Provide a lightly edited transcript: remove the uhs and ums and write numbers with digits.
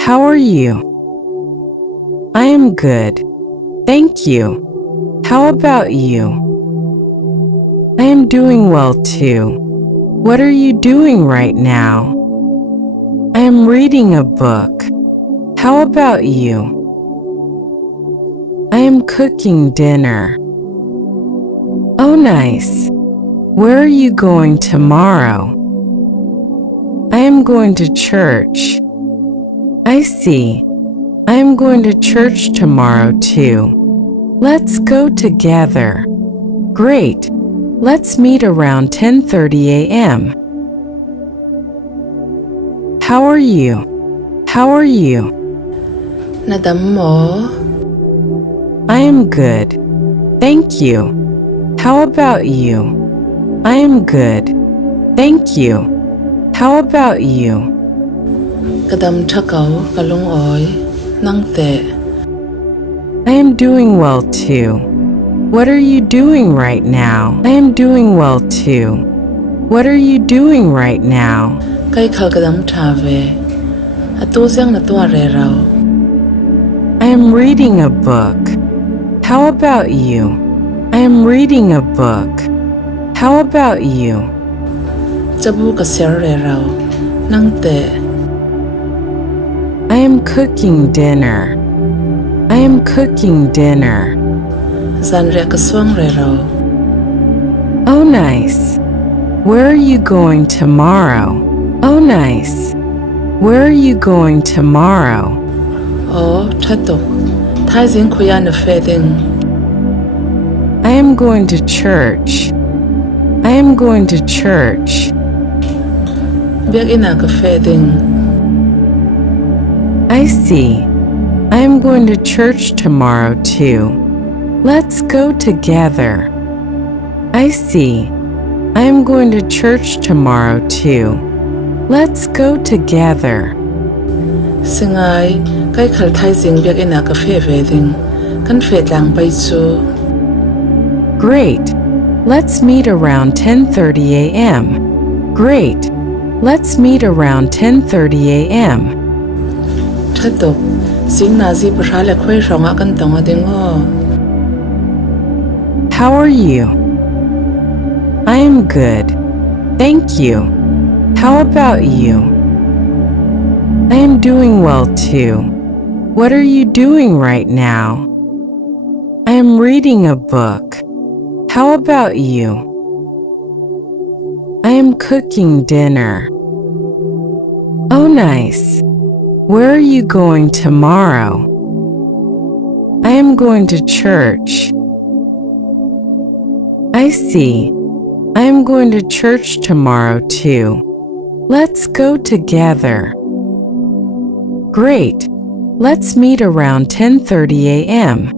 How are you? I am good. Thank you. How about you? I am doing well too. What are you doing right now? I am reading a book. How about you? I am cooking dinner. Oh, nice. Where are you going tomorrow? I am going to church. I see. I am going to church tomorrow too. Let's go together. Great. Let's meet around 10:30 a.m. How are you? How are you? Nadam mo? I am good. Thank you. How about you? I am good. Thank you. How about you? Kadam thakau kalung oi nang te. I am doing well too. What are you doing right now? I am doing well too. What are you doing right now? Kai khal kadam thave. Atu ziang na tuah rero. I am reading a book. How about you? I am reading a book. How about you? Cabu ka siar rero nang te. I am cooking dinner. I am cooking dinner. Zanriah ka suang rero. Oh, nice. Where are you going tomorrow? Oh, nice. Where are you going tomorrow? Oh, thatok. Thaizing khui na feding. I am going to church. I am going to church. Biakinn ka feding. I see. I am going to church tomorrow too. Let's go together. I see. I am going to church tomorrow too. Let's go together. Singai kai khal Thaizing Biakinn ka fe feding. Kan fe tlang pai chu. Great. Let's meet around 10:30 a.m. Great. Let's meet around 10:30 a.m. Thatok. Zing na zi pahra le khui hrawng kan tong ading o. How are you? I am good. Thank you. How about you? I am doing well too. What are you doing right now? I am reading a book. How about you? I am cooking dinner. Oh, nice. Where are you going tomorrow? I am going to church. I see. I am going to church tomorrow too. Let's go together. Great. Let's meet around 10:30 a.m.